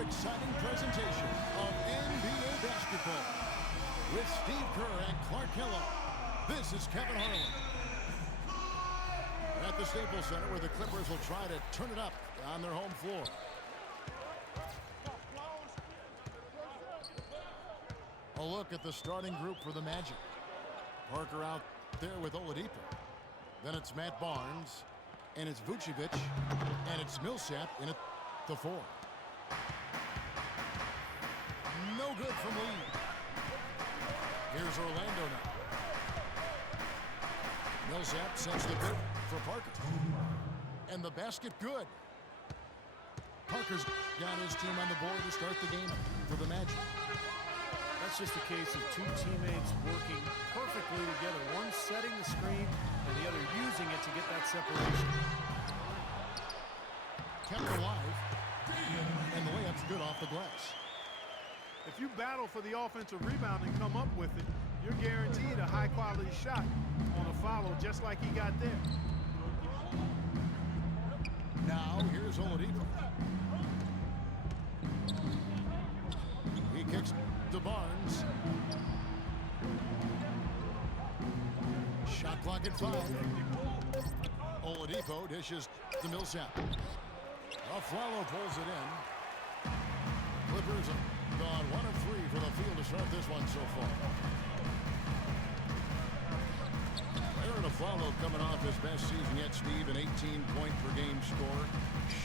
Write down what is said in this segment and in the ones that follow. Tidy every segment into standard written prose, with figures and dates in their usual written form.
another exciting presentation of NBA basketball with Steve Kerr and Clark Kellogg. This is Kevin Harlan at the Staples Center, where the Clippers will try to turn it up on their home floor. A look at the starting group for the Magic. Parker out there with Oladipo. Then it's Matt Barnes, and it's Vucevic, and it's Millsap in at the 4. No good from Lee. Here's Orlando now. Millsap sends the bid for Parker. And the basket good. Parker's got his team on the board to start the game for the Magic. That's just a case of two teammates working perfectly together. One setting the screen and the other using it to get that separation. Kept alive. And the layup's good off the glass. If you battle for the offensive rebound and come up with it, you're guaranteed a high-quality shot on a follow just like he got there. Now, here's Oladipo. He kicks to Barnes. Shot clock at 5. Oladipo dishes to Millsap. Afflalo pulls it in. Clippers have gone 1 of 3 for the field to start this one so far. Aaron Afflalo coming off his best season yet, Steve, an 18-point-per-game score.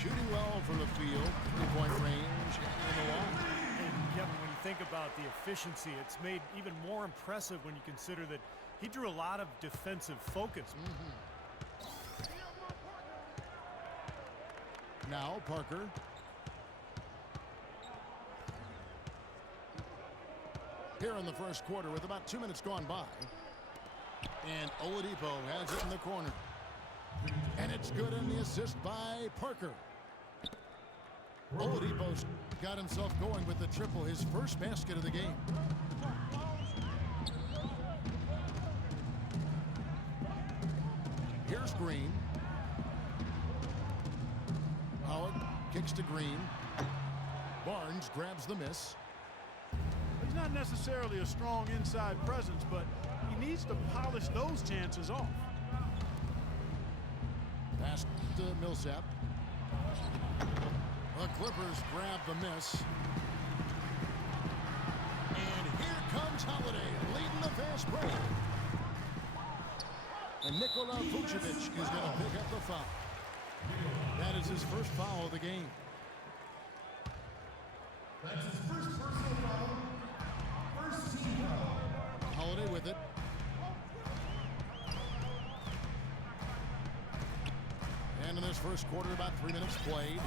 Shooting well from the field, 3-point range, and the line. And Kevin, when you think about the efficiency, it's made even more impressive when you consider that he drew a lot of defensive focus. Now Parker. Here in the first quarter with about 2 minutes gone by. And Oladipo has it in the corner. And it's good in the assist by Parker. Oladipo's got himself going with the triple, his first basket of the game. Here's Green. Howard kicks to Green. Barnes grabs the miss. It's not necessarily a strong inside presence, but he needs to polish those chances off. Pass to Millsap. The Clippers grab the miss. And here comes Holiday leading the fast break. And Nikola Vucevic is going to pick up the foul. That is his first foul of the game. That's his first personal foul. First team foul. Holiday with it. And in this first quarter, about 3 minutes played.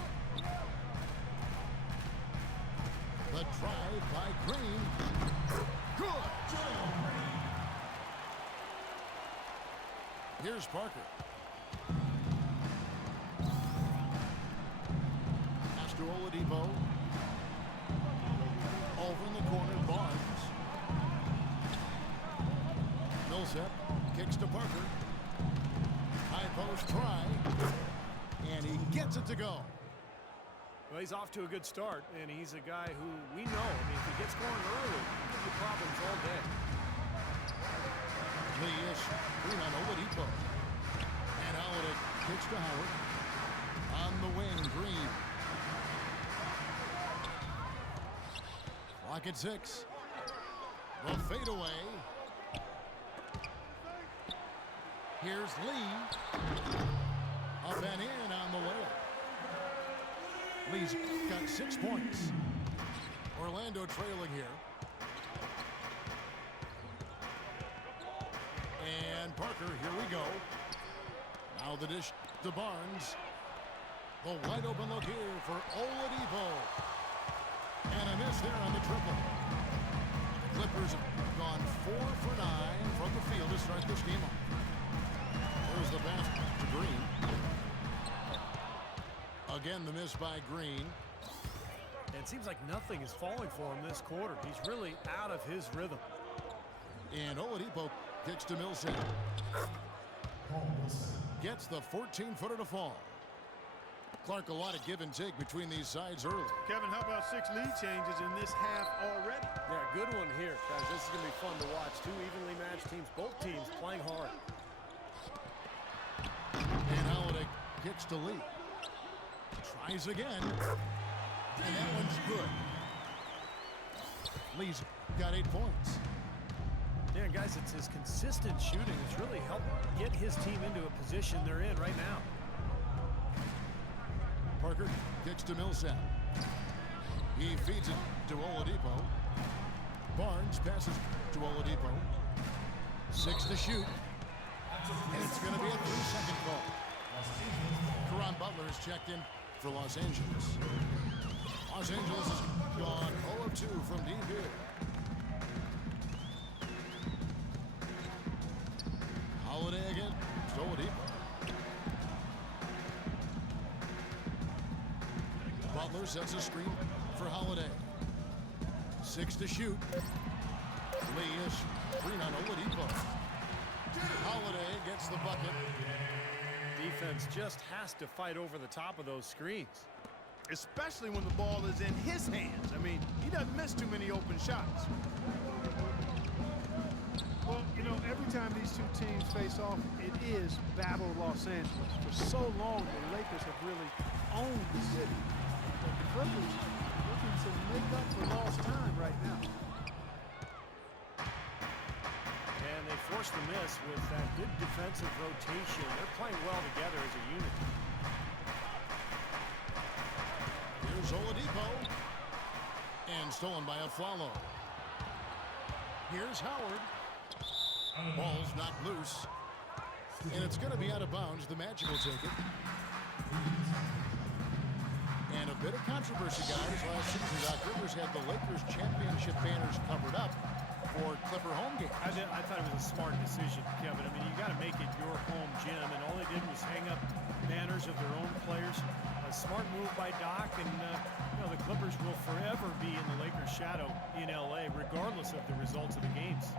The drive by Green. Good. Here's Parker. Pass to Oladipo. Over in the corner, Barnes. Millsap kicks to Parker. High post try. And he gets it to go. Well, he's off to a good start, and he's a guy who we know, I mean, if he gets going early, he'll give you problems all day. Lee-ish, Green on Oladipo. And Howard kicks to Howard. On the wing, Green. Clock at 6. The fadeaway. Here's Lee. Up and in on the layup. Lee's got 6 points. Orlando trailing here. And Parker, here we go. Now the dish to Barnes. The wide open look here for Oladipo. And a miss there on the triple. Clippers have gone 4 for 9 from the field to start this game off. There's the basket to Green. Again, the miss by Green. And it seems like nothing is falling for him this quarter. He's really out of his rhythm. And Oladipo kicks to Millsap. Gets the 14-footer to fall. Clark, a lot of give and take between these sides early. Kevin, how about 6 lead changes in this half already? Yeah, good one here, guys. This is going to be fun to watch. Two evenly matched teams, both teams playing hard. And Holiday kicks to Lee. Tries again. And that one's good. Lee's got 8 points. Yeah, guys, it's his consistent shooting that's really helped get his team into a position they're in right now. Parker kicks to Millsap. He feeds it to Oladipo. Barnes passes to Oladipo. 6 to shoot. And it's going to be a 3-second call. Caron Butler is checked in for Los Angeles. Los Angeles has gone 0 of 2 from deep here. Holiday again. It's Oladipo. Butler sets a screen for Holiday. 6 to shoot. Lee is screen on Oladipo. Holiday gets the bucket. Defense just has to fight over the top of those screens. Especially when the ball is in his hands. I mean, he doesn't miss too many open shots. Well, you know, every time these two teams face off, it is Battle Los Angeles. For so long, the Lakers have really owned the city. But the Clippers are looking to make up for lost time right now. And they forced the miss with that good defensive rotation. They're playing well together as a unit. Here's Oladipo. And stolen by Afflalo. Here's Howard. Ball's knocked loose. And it's going to be out of bounds. The Magic will take it. And a bit of controversy, guys. Last season, Doc Rivers had the Lakers championship banners covered up for Clipper home games. I thought it was a smart decision, Kevin. I mean, you got to make it your home gym, and all they did was hang up banners of their own players. A smart move by Doc, and you know, the Clippers will forever be in the Lakers' shadow in LA, regardless of the results of the games.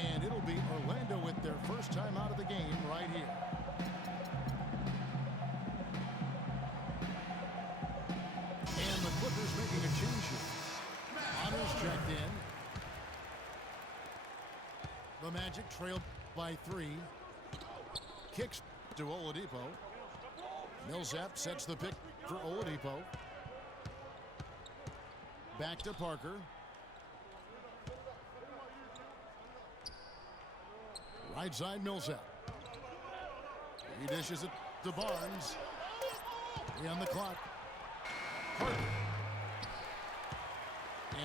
And it'll be Orlando with their first time out of the game right here. And the Clippers making a change here. Honors checked in. The Magic trailed by 3. Kicks to Oladipo. Millsap sets the pick for Oladipo. Back to Parker. Right side Millsap. He dishes it to Barnes. 3 on the clock. Parker.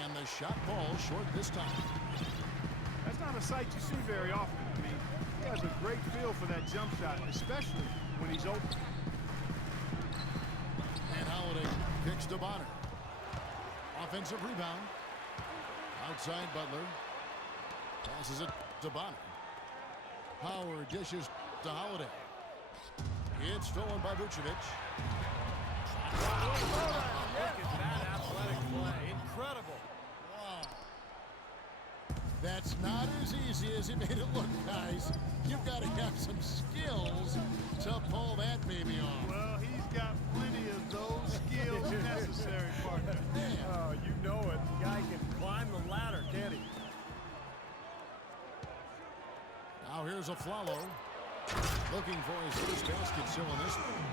And the shot falls short this time. That's not a sight you see very often. I mean, he has a great feel for that jump shot, especially when he's open. And Holiday kicks to Bonner. Offensive rebound. Outside Butler. Passes it to Bonner. Howard dishes to Holiday. It's stolen by Vucevic. Look at that athletic play. Incredible. Wow. That's not as easy as it made it look, guys. You've got to have some skills to pull that baby off. Well, he's got plenty of those skills necessary, partner. Oh, you know it. The guy can climb the ladder, can't he? Now here's Afflalo. Looking for his first basket still in this one.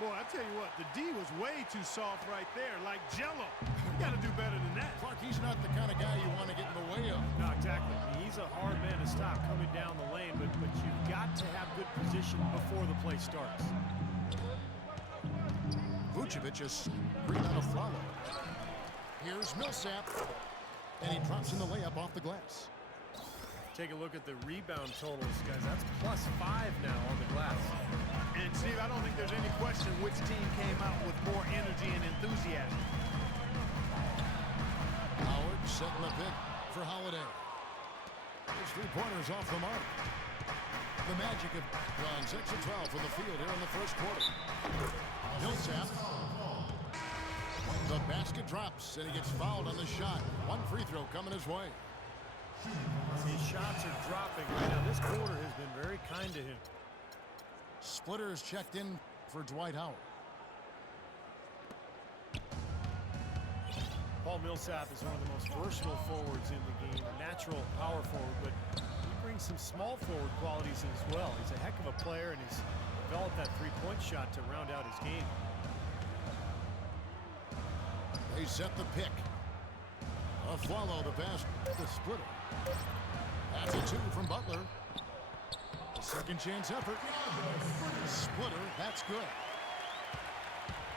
Boy, I tell you what, the D was way too soft right there, like Jell-O. You got to do better than that. Clark, he's not the kind of guy you want to get in the way of. No, exactly. He's a hard man to stop coming down the lane, but you've got to have good position before the play starts. Vucevic is screen on Afflalo. Here's Millsap. And he drops in the layup off the glass. Take a look at the rebound totals, guys. That's +5 now on the glass. And, Steve, I don't think there's any question which team came out with more energy and enthusiasm. Howard setting the pick for Holiday. His 3-pointers off the mark. The Magic have gone 6 of 12 from the field here in the first quarter. Millsap. The basket drops, and he gets fouled on the shot. One free throw coming his way. His shots are dropping right now. This quarter has been very kind to him. Splitter is checked in for Dwight Howard. Paul Millsap is one of the most versatile forwards in the game, a natural power forward, but he brings some small forward qualities as well. He's a heck of a player, and he's developed that three-point shot to round out his game. They set the pick. Follow the pass to Splitter. That's a 2 from Butler. A second chance effort. Splitter, that's good.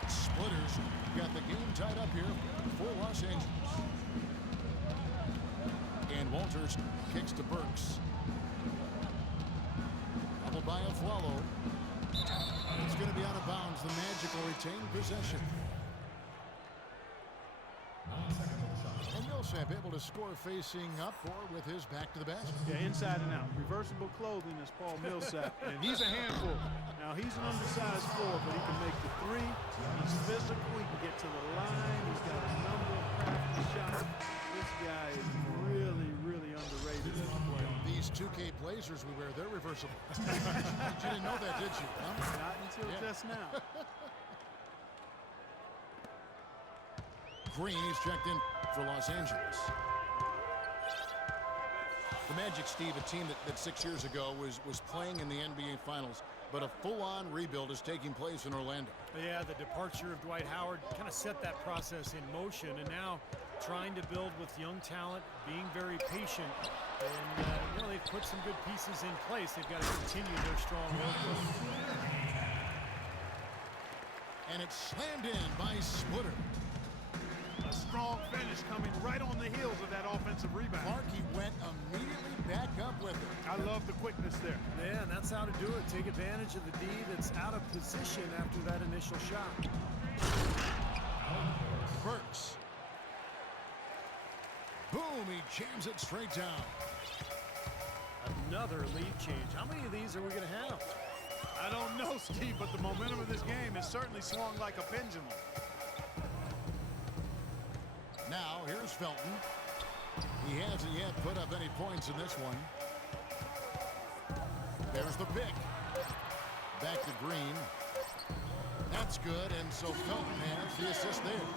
Splitter's got the game tied up here for Los Angeles. And Walters kicks to Burks. Doubled by Aflalo. It's going to be out of bounds. The Magic will retain possession. And Millsap able to score facing up or with his back to the basket. Yeah, inside and out. Reversible clothing is Paul Millsap, and he's a handful. Now, he's an undersized forward, but he can make the three. He's physical. He can get to the line. He's got a number of crafty shots. This guy is really, really underrated as a player. These 2K Blazers we wear, they're reversible. You didn't know that, did you? Huh? Not until just now. Green is checked in for Los Angeles. The Magic, Steve, a team that 6 years ago was playing in the NBA Finals, but a full-on rebuild is taking place in Orlando. Yeah, the departure of Dwight Howard kind of set that process in motion, and now trying to build with young talent, being very patient, and you know, they've put some good pieces in place. They've got to continue their strong work. And it's slammed in by Splitter. A strong finish coming right on the heels of that offensive rebound. Clarkie went immediately back up with it. I love the quickness there. Yeah, and that's how to do it. Take advantage of the D that's out of position after that initial shot. Burks. Boom, he jams it straight down. Another lead change. How many of these are we going to have? I don't know, Steve, but the momentum of this game has certainly swung like a pendulum. Now, here's Felton. He hasn't yet put up any points in this one. There's the pick. Back to Green. That's good, and so Felton has the assist there.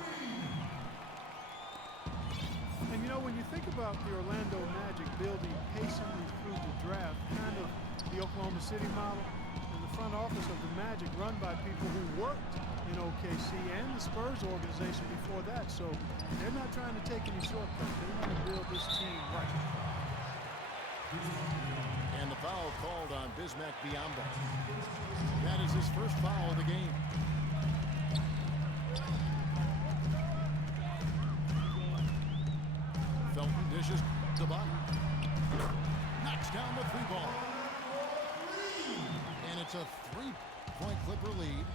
And, you know, when you think about the Orlando Magic building patiently through the draft, kind of the Oklahoma City model, and the front office of the Magic run by people who worked in OKC and the Spurs organization before that. So they're not trying to take any shortcuts. They want to build this team right. And the foul called on Bismack Biyombo. That is his first foul of the game. Felton dishes to bottom. Knocks down the three ball. And it's a three-point Clipper lead.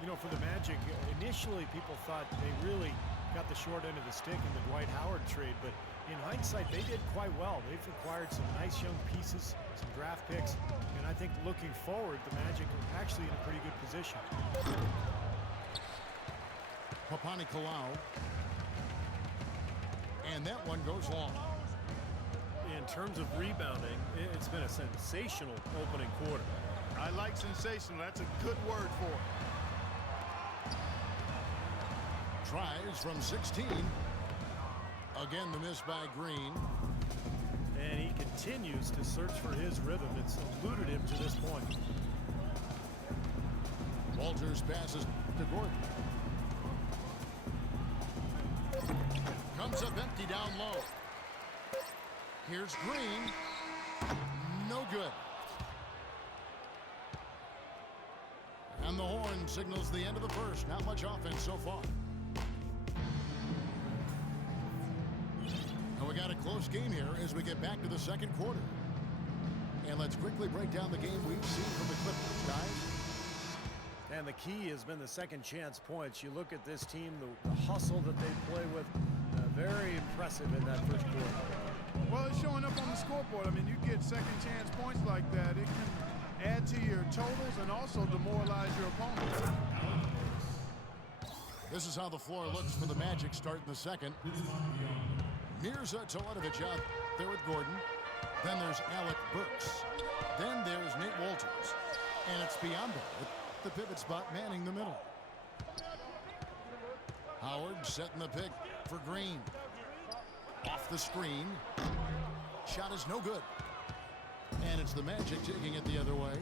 You know, for the Magic, initially people thought they really got the short end of the stick in the Dwight Howard trade, but in hindsight, they did quite well. They've acquired some nice young pieces, some draft picks, and I think looking forward, the Magic are actually in a pretty good position. Papanikolaou. And that one goes long. In terms of rebounding, it's been a sensational opening quarter. I like sensational. That's a good word for it. Tries from 16. Again, the miss by Green. And he continues to search for his rhythm. It's eluded him to this point. Walters passes to Gordon. Comes up empty down low. Here's Green. No good. And the horn signals the end of the first. Not much offense so far. And we got a close game here as we get back to the second quarter. And let's quickly break down the game we've seen from the Clippers, guys. And the key has been the second chance points. You look at this team, the hustle that they play with, very impressive in that first quarter. Well, it's showing up on the scoreboard. I mean, you get second chance points like that. It can add to your totals and also demoralize your opponent. This is how the floor looks for the Magic starting the second. Mirza Teletovic out there with Gordon. Then there's Alec Burks. Then there's Nate Walters. And it's Biyombo with the pivot spot manning the middle. Howard setting the pick for Green. Off the screen. Shot is no good. And it's the Magic taking it the other way.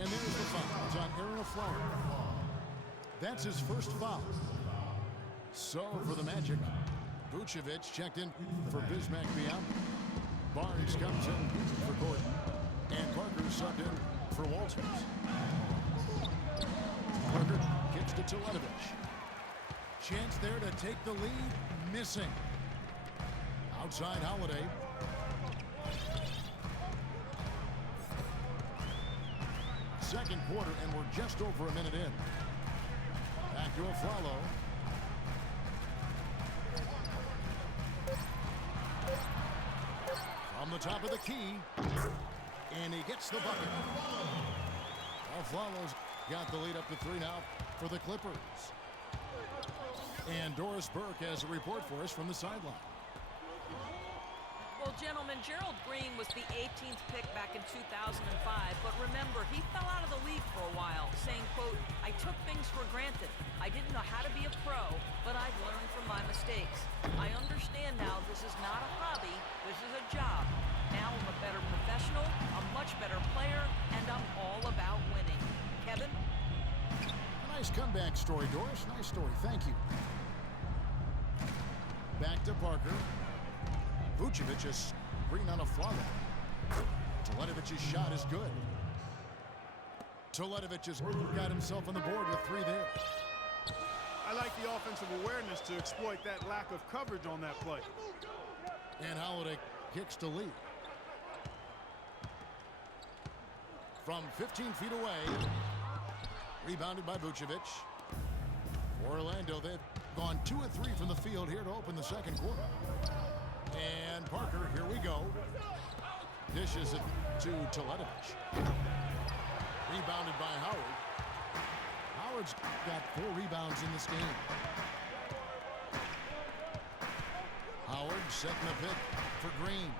And there's the foul. It's on Aaron Aflalo. That's his first foul. So for the Magic, Vucevic checked in for Bismack Biyombo. Barnes comes in for Gordon. And Parker subbed in for Walters. Parker kicks to Teletovic. Chance there to take the lead. Missing. Outside Holiday. Second quarter, and we're just over a minute in. Back to Aflalo. From the top of the key. And he gets the bucket. Aflalo's got the lead up to 3 now for the Clippers. And Doris Burke has a report for us from the sideline. Well, gentlemen, Gerald Green was the 18th pick back in 2005, but remember, he fell out of the league for a while, saying, quote, "I took things for granted. I didn't know how to be a pro, but I've learned from my mistakes. I understand now this is not a hobby, this is a job. Now I'm a better professional, a much better player, and I'm all about winning." Kevin? Nice comeback story, Doris. Nice story. Thank you. Back to Parker. Vucevic is green on Aflalo. Teletovic's shot is good. Teletovic has got himself on the board with 3 there. I like the offensive awareness to exploit that lack of coverage on that play. And Holiday kicks to Lee. From 15 feet away. Rebounded by Vucevic. For Orlando, they've gone 2 of 3 from the field here to open the second quarter. And Parker, here we go. Dishes it to Teletovic. Rebounded by Howard. Howard's got 4 rebounds in this game. Howard setting the pick for Green.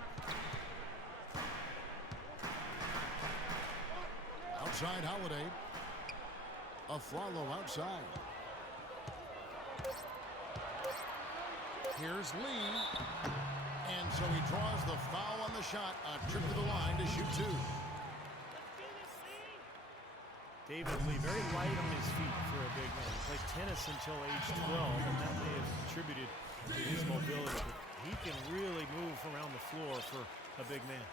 Outside Holiday. Aflalo outside. Here's Lee. And so he draws the foul on the shot. A trip to the line to shoot 2. David Lee, very light on his feet for a big man. He played tennis until age 12, and that may have contributed to his mobility. But he can really move around the floor for a big man.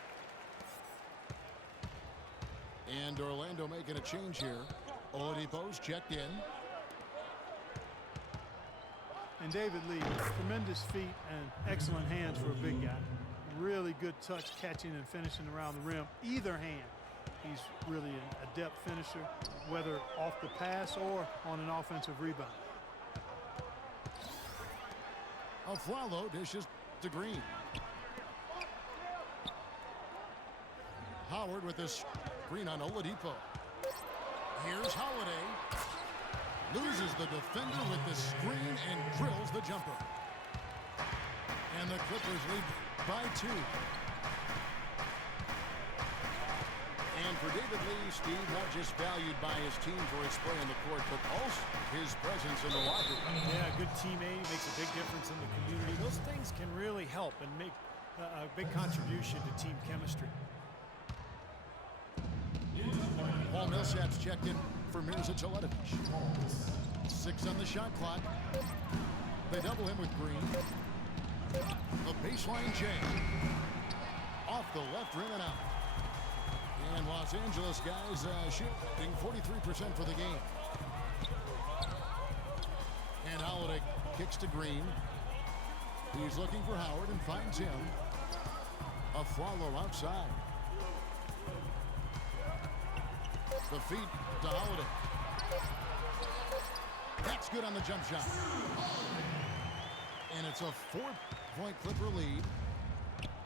And Orlando making a change here. Oladipo's checked in. And David Lee, tremendous feet and excellent hands for a big guy. Really good touch, catching and finishing around the rim. Either hand, he's really an adept finisher, whether off the pass or on an offensive rebound. Aflalo dishes to Green. Howard with this screen on Oladipo. Here's Holiday. Loses the defender with the screen and drills the jumper. And the Clippers lead by 2. And for David Lee, Steve, not just valued by his team for his play on the court, but also his presence in the locker room. Yeah, good teammate, makes a big difference in the community. Those things can really help and make a big contribution to team chemistry. Paul Millsap's checked in for Mirza Teletovic. 6 on the shot clock. They double him with Green. A baseline jam. Off the left rim and out. And Los Angeles guys shooting 43% for the game. And Holiday kicks to Green. He's looking for Howard and finds him. Aflalo outside. The feed to Holiday. That's good on the jump shot. And it's a 4-point Clipper lead.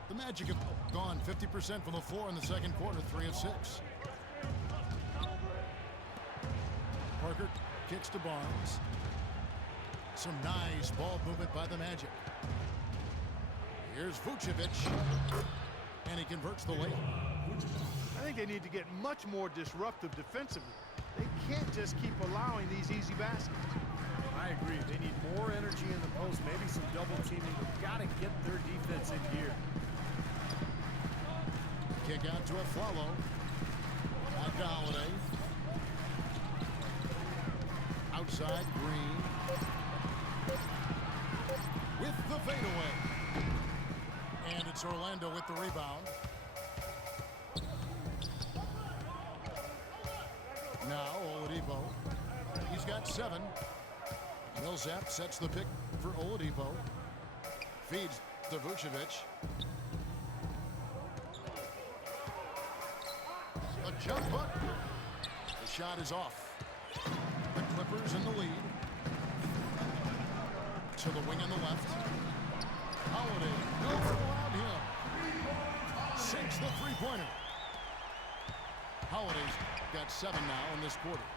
The Magic have gone 50% from the floor in the second quarter, 3 of 6. Parker kicks to Barnes. Some nice ball movement by the Magic. Here's Vucevic. And he converts the layup. I think they need to get much more disruptive defensively. They can't just keep allowing these easy baskets. I agree. They need more energy in the post, maybe some double teaming. They've got to get their defense in gear. Kick out to Afflalo. Back to Holiday. Outside, Green. With the fadeaway. And it's Orlando with the rebound. Now Oladipo. He's got 7. Millsap sets the pick for Oladipo. Feeds to Vucevic. A jump hook. The shot is off. The Clippers in the lead. To the wing on the left. Holiday, no around him. Sinks the three-pointer. Holiday's got 7 now in this quarter.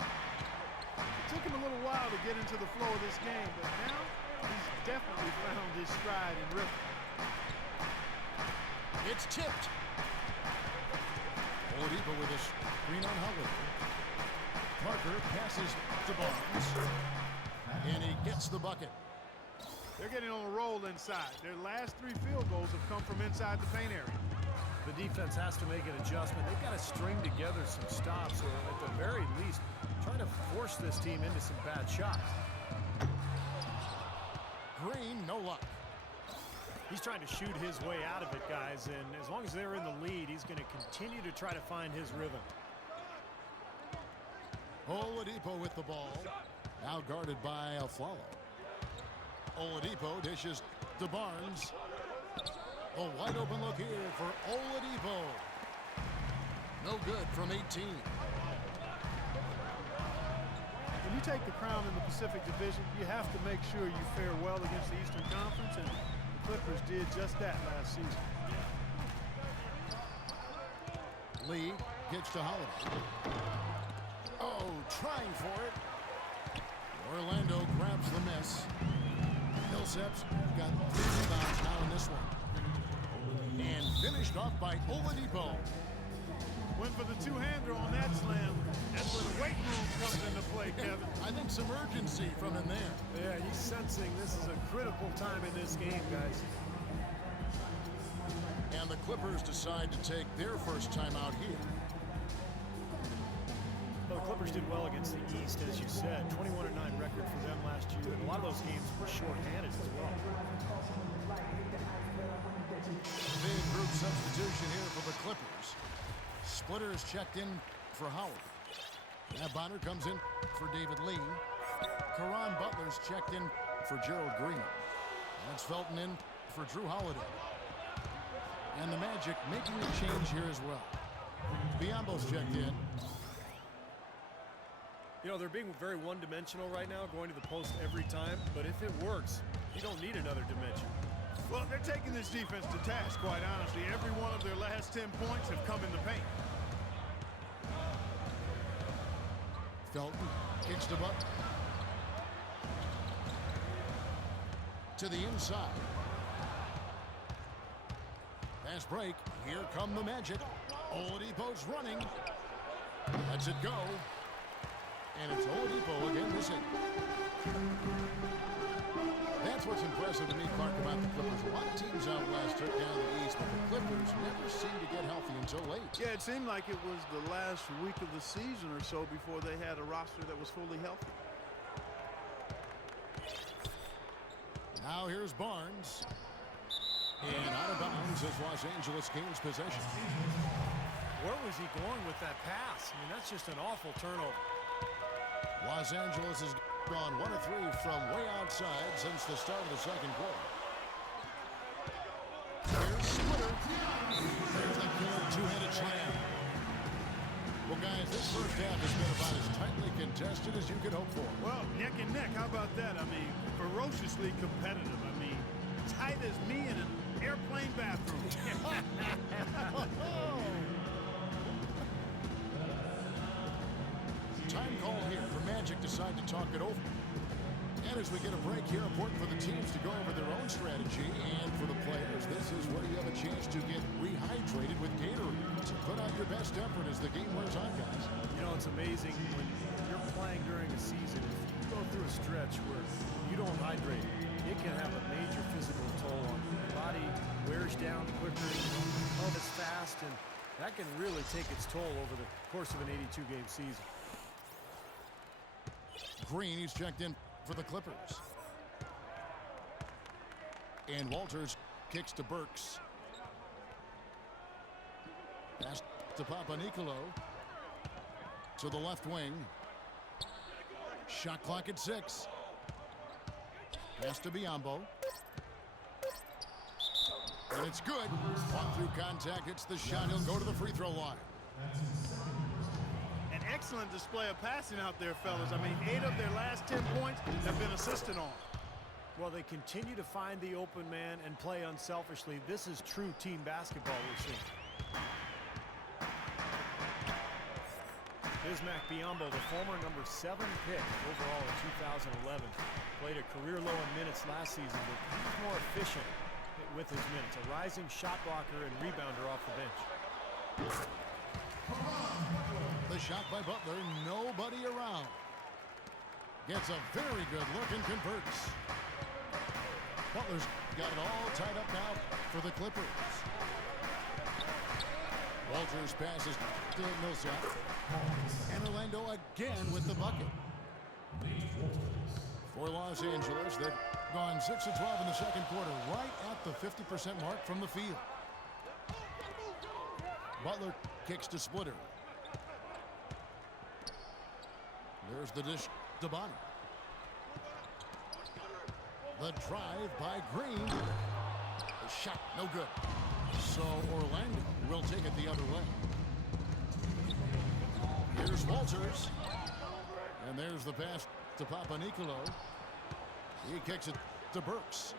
It took him a little while to get into the flow of this game, but now he's definitely found his stride and rhythm. It's tipped. Oladipo with a screen on Holiday. Parker passes to Barnes. And he gets the bucket. They're getting on a roll inside. Their last 3 field goals have come from inside the paint area. The defense has to make an adjustment. They've got to string together some stops, or at the very least, try to force this team into some bad shots. Green, no luck. He's trying to shoot his way out of it, guys, and as long as they're in the lead, he's going to continue to try to find his rhythm. Oladipo with the ball. Now guarded by Afflalo. Oladipo dishes to Barnes. A wide open look here for Oladipo. No good from 18. When you take the crown in the Pacific Division, you have to make sure you fare well against the Eastern Conference, and the Clippers did just that last season. Lee gets to Holiday. Oh, trying for it. Orlando grabs the miss. Millsap's got 3 rebounds now in this one. And finished off by Oladipo. Went for the two-hander on that slam. That's where the weight room comes into play, Kevin. I think some urgency from him there. Yeah, he's sensing this is a critical time in this game, guys. And the Clippers decide to take their first time out here. Well, the Clippers did well against the East, as you said. 21-9 record for them last year, and a lot of those games were shorthanded as well. Big group substitution here for the Clippers. Splitter is checked in for Howard. Matt Bonner comes in for David Lee. Caron Butler's checked in for Gerald Green. That's Felton in for Drew Holiday. And the Magic making a change here as well. Biyombo's checked in. You know, they're being very one-dimensional right now, going to the post every time. But if it works, you don't need another dimension. Well, they're taking this defense to task, quite honestly. Every one of their last 10 points have come in the paint. Felton kicks the butt. To the inside. Fast break. Here come the Magic. Oladipo's running. Lets it go. And it's Oladipo again missing. That's what's impressive to me, Clark, about the Clippers. A lot of teams out west took down the East, but the Clippers never seem to get healthy until late. Yeah, it seemed like it was the last week of the season or so before they had a roster that was fully healthy. Now here's Barnes. And out of bounds is Los Angeles Kings possession. Where was he going with that pass? I mean, that's just an awful turnover. Los Angeles has gone 1 of 3 from way outside since the start of the second quarter. Here's Splitter. There's the killer two-handed slam. Well, guys, this first half has been about as tightly contested as you could hope for. Well, neck and neck. How about that? I mean, ferociously competitive. I mean, tight as me in an airplane bathroom. Time call here for Magic decide to talk it over. And as we get a break here, important for the teams to go over their own strategy. And for the players, this is where you have a chance to get rehydrated your best effort as the game wears on, guys. You know, it's amazing when you're playing during a season. If you go through a stretch where you don't hydrate, it can have a major physical toll on you. Your body wears down quicker, as fast, and that can really take its toll over the course of an 82-game season. Green, he's checked in for the Clippers. And Walters kicks to Burks. Pass to Papanicolaou. To the left wing. Shot clock at 6. Pass to Biyombo. And it's good. Fought through contact. Hits the shot. He'll go to the free throw line. An excellent display of passing out there, fellas. I mean, 8 of their last 10 points have been assisted on. Well, they continue to find the open man and play unselfishly. This is true team basketball we're seeing. Bismack Biyombo, the former number 7 pick overall in 2011, played a career low in minutes last season, but he's more efficient with his minutes. A rising shot blocker and rebounder off the bench. The shot by Butler, nobody around. Gets a very good look and converts. Butler's got it all tied up now for the Clippers. Walters passes to Millsap. And Orlando again with the bucket. For Los Angeles, they've gone 6 of 12 in the second quarter, right at the 50% mark from the field. Butler kicks to Splitter. There's the dish to Bonner. The drive by Green. The shot, no good. So Orlando will take it the other way. Here's Walters. And there's the pass to Papanicolaou. He kicks it to Burks.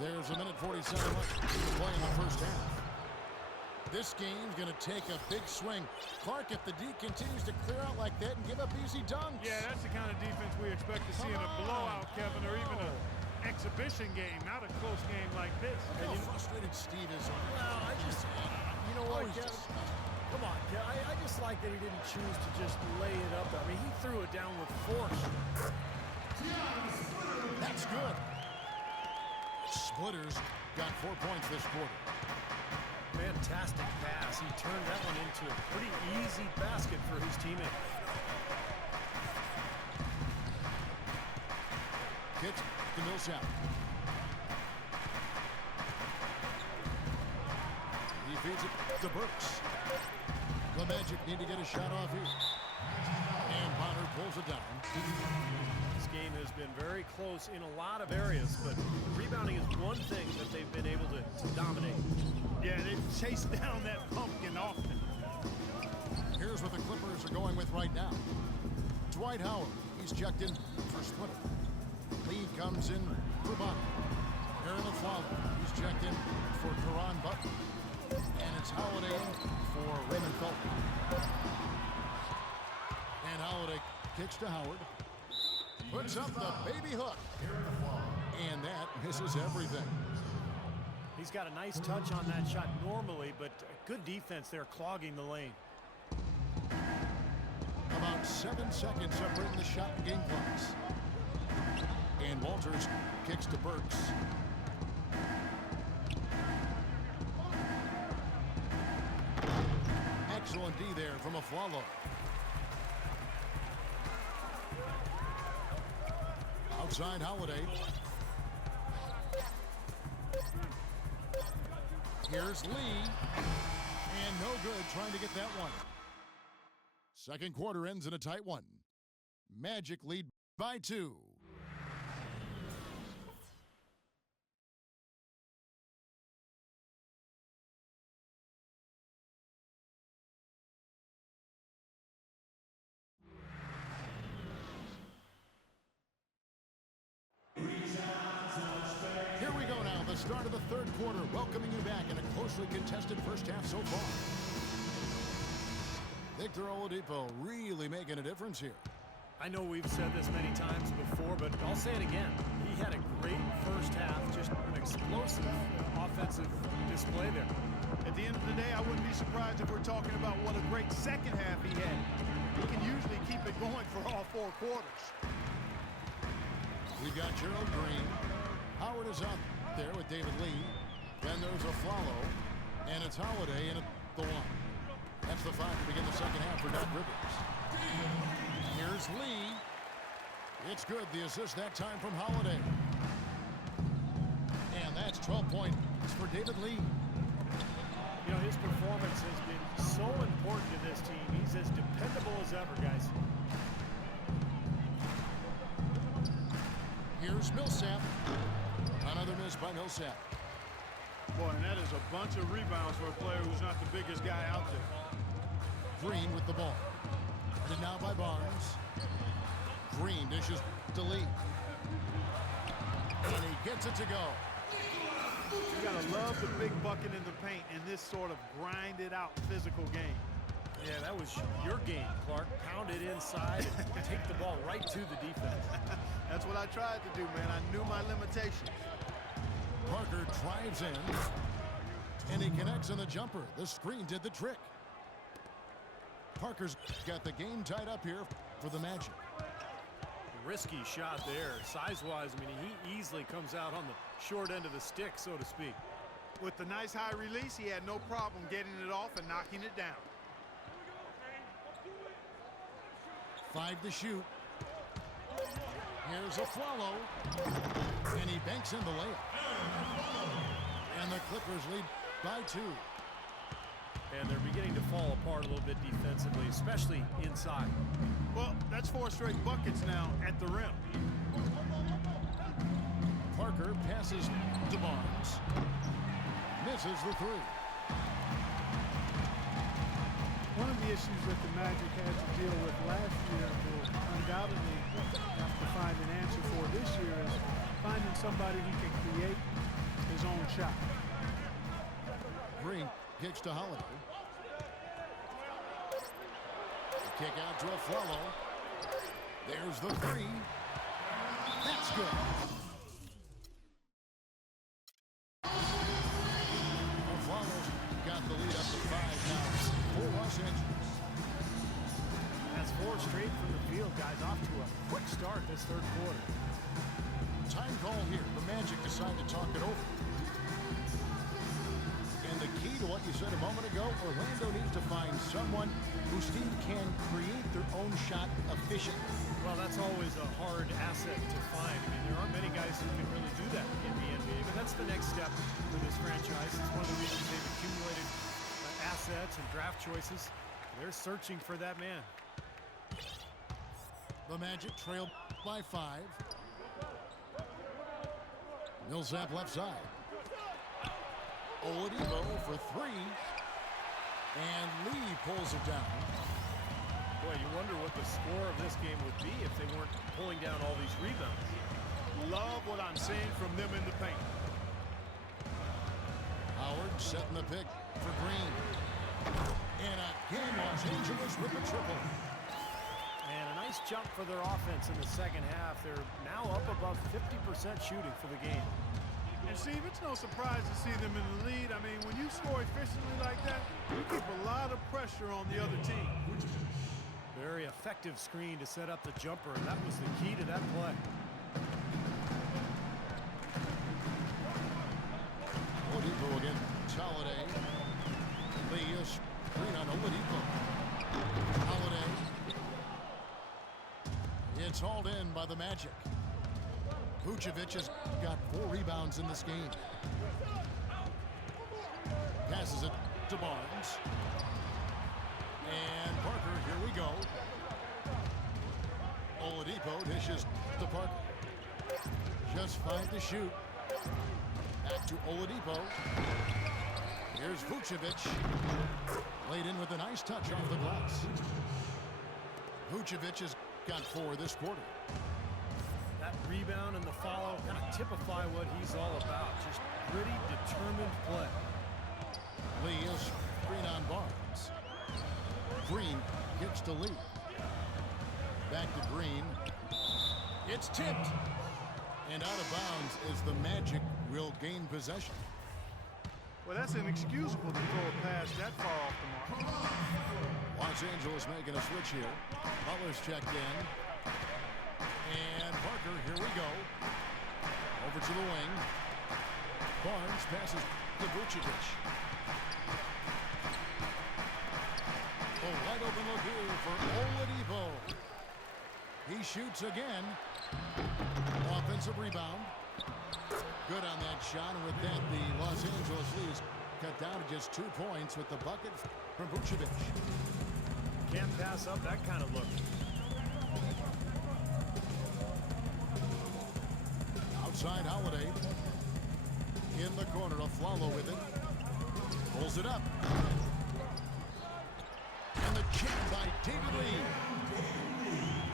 There's a minute 47 left to play in the first half. This game's going to take a big swing. Clark, if the D continues to clear out like that and give up easy dunks. Yeah, that's the kind of defense we expect to see in a blowout, Kevin, or even an exhibition game, not a close game like this. Look how frustrated Steve is on it. Well, you know what, Kevin? Come on, Kevin. I just like that he didn't choose to just lay it up. I mean, he threw it down with force. That's good. Splitter's got 4 points this quarter. Fantastic pass. He turned that one into a pretty easy basket for his teammate. Kicks to Millsap. He feeds it to Burks. The Magic need to get a shot off here. And Bonner pulls it down. This game has been very close in a lot of areas, but rebounding is one thing that they've been able to dominate. Yeah, they chase down that pumpkin often. Here's what the Clippers are going with right now. Dwight Howard, he's checked in for Splitter. Lead comes in for Bonner. Aaron Aflalo, he's checked in for Caron Butler. And it's Holiday in for Raymond Felton. And Holiday kicks to Howard. Puts up the baby hook. And that misses everything. He's got a nice touch on that shot normally, but good defense there clogging the lane. About 7 seconds separating the shot and game clocks. And Walters kicks to Burks. Excellent D there from Aflalo. Outside Holiday. Here's Lee. And no good trying to get that one. Second quarter ends in a tight one. Magic lead by 2. Here we go now, the start of the third quarter, welcoming you back in a closely contested first half so far. Victor Oladipo really making a difference here. I know we've said this many times before, but I'll say it again. He had a great first half, just an explosive offensive display there. At the end of the day, I wouldn't be surprised if we're talking about what a great second half he had. He can usually keep it going for all 4 quarters. We've got Gerald Green. Howard is out there with David Lee. Then there's a follow, and it's Holiday in at the 1. That's the 5 to begin the second half for Doc Rivers. Here's Lee. It's good. The assist that time from Holiday. And that's 12 points for David Lee. You know, his performance has been so important to this team. He's as dependable as ever, guys. Here's Millsap. Another miss by Millsap. Boy, and that is a bunch of rebounds for a player who's not the biggest guy out there. Green with the ball. Guarded now by Barnes. Green dishes to Lee. And he gets it to go. You gotta love the big bucket in the paint in this sort of grinded out physical game. Yeah, that was your game, Clark. Pound it inside and take the ball right to the defense. That's what I tried to do, man. I knew my limitations. Parker drives in. And he connects on the jumper. The screen did the trick. Parker's got the game tied up here for the Magic. Risky shot there. Size-wise, I mean, he easily comes out on the short end of the stick, so to speak. With the nice high release, he had no problem getting it off and knocking it down. 5 to shoot. Here's a follow. And he banks in the layup. And the Clippers lead by 2. And they're beginning to fall apart a little bit defensively, especially inside. Well, that's 4 straight buckets now at the rim. Parker passes to Barnes. Misses the 3. One of the issues that the Magic had to deal with last year and will undoubtedly have to find an answer for this year is finding somebody who can create his own shot. Green kicks to Holiday. Kick out to a follow. There's the 3. That's good. Follows got the lead up to 5 now for Los Angeles. That's 4 straight from the field, guys. Off to a quick start this 3rd quarter. Time call here. The Magic decide to talk it over. And the key to what you said a moment ago, Orlando needs to find someone who, Steve, can create their own shot efficiently. Well, that's always a hard asset to find. I mean, there aren't many guys who can really do that in the NBA, but that's the next step for this franchise. It's one of the reasons they've accumulated assets and draft choices. They're searching for that man. The Magic trail by 5. Millsap left side. Oladipo for 3. And Lee pulls it down. Boy, you wonder what the score of this game would be if they weren't pulling down all these rebounds. Love what I'm seeing from them in the paint. Howard setting the pick for Green. And again, Los Angeles with the triple. And a nice jump for their offense in the second half. They're now up above 50% shooting for the game. And Steve, it's no surprise to see them in the lead. I mean, when you score efficiently like that, you keep a lot of pressure on the other team. Very effective screen to set up the jumper, and that was the key to that play. Oladipo again. Holiday. Lee is screen on Oladipo. Holiday. It's hauled in by the Magic. Vucevic has got 4 rebounds in this game. Passes it to Barnes. And Parker, here we go. Oladipo dishes to Parker. Just 5 to shoot. Back to Oladipo. Here's Vucevic. Laid in with a nice touch off the glass. Vucevic has got 4 this quarter. That rebound and the follow kind of typify what he's all about. Just gritty, determined play. Lee is screen on Barnes. Green gets to Lee. Back to Green. It's tipped. And out of bounds as the Magic will gain possession. Well, that's inexcusable to throw a pass that far off the mark. Los Angeles making a switch here. Butler's checked in. And Parker, here we go. Over to the wing. Barnes passes to Vucevic. A wide open look here for Oladipo. He shoots again. Offensive rebound. Good on that shot, and with that, the Los Angeles lead is cut down to just 2 points with the bucket from Vucevic. Can't pass up that kind of look. Outside Holiday. In the corner, Aflalo with it. Pulls it up. And the chip by David Lee.